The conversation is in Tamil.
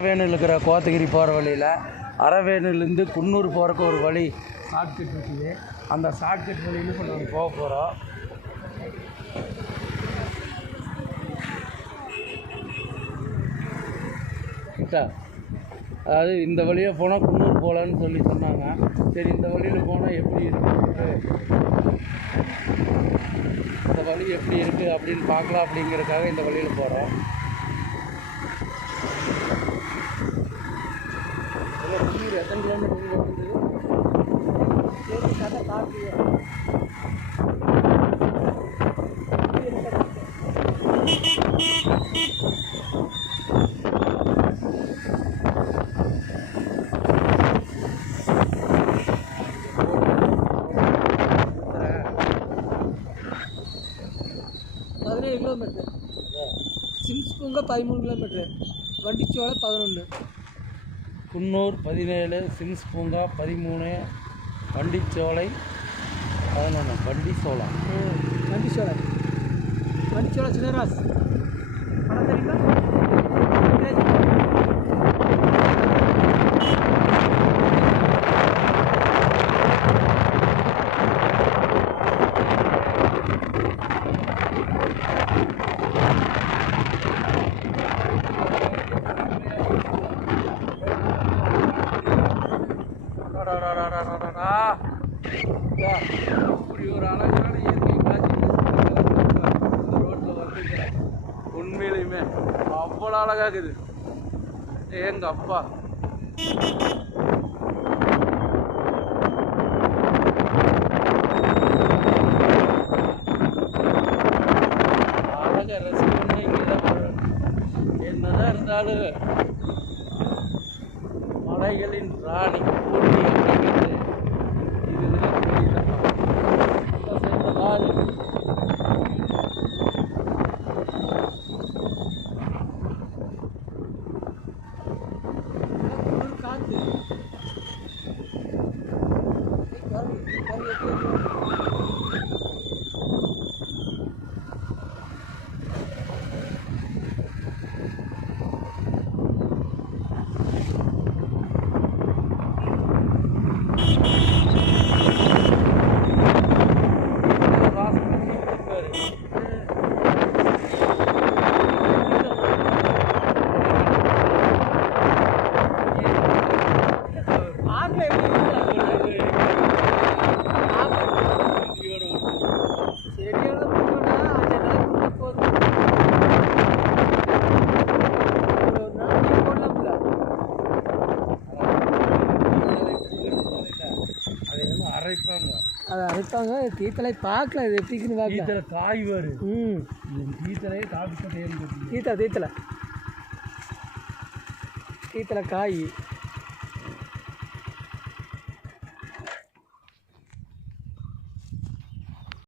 அரவேணில் இருக்கிற கோத்தகிரி போகிற வழியில் அரவேணிலேருந்து குன்னூர் போகிறக்கு ஒரு வழி ஷார்ட்கட் இருக்குது. அந்த ஷார்ட்கட் வழியில் இப்போ நாங்கள் போக போகிறோம். அதாவது இந்த வழியாக போனால் குன்னூர் போகலான்னு சொன்னாங்க. சரி, இந்த வழியில் போனால் எப்படி இருக்குது, இந்த வழி எப்படி இருக்குது அப்படின்னு பார்க்கலாம் அப்படிங்கிறதுக்காக இந்த வழியில் போகிறோம். எத்தனை கிலோமீட்டர் வந்து கதை பார்த்து கிலோமீட்டர் சிம்ஸ் பூங்கா 13 கிலோமீட்டர், வண்டிச்சோலை 11, குன்னூர் 17, சிம்ஸ் பூங்கா 13, வண்டிச்சோலை 11, வண்டிச்சோலை சின்னராஸ் படம் தெரியுமா? இப்படி ஒரு அழகான இயற்கை காட்சி ரோட்டில் வந்துருக்கிறேன். உண்மையிலையுமே அவ்வளோ அழகாகுது. எங்க அப்பா அழக ரசிக்கணும்னா இங்கேதான் வரணும். என்னதான் இருந்தாலும் மலைகளின் ராணி ஊட்டி அப்படிங்கிறது இதுதான் புரியுதான். காற்று அதை அரைப்பாங்க. தீத்தலை பார்க்கல, இது எப்படின்னு பார்க்கல. தீத்தலை காய் வரும். தீத்தலை காப்பி தீத்தலை காய்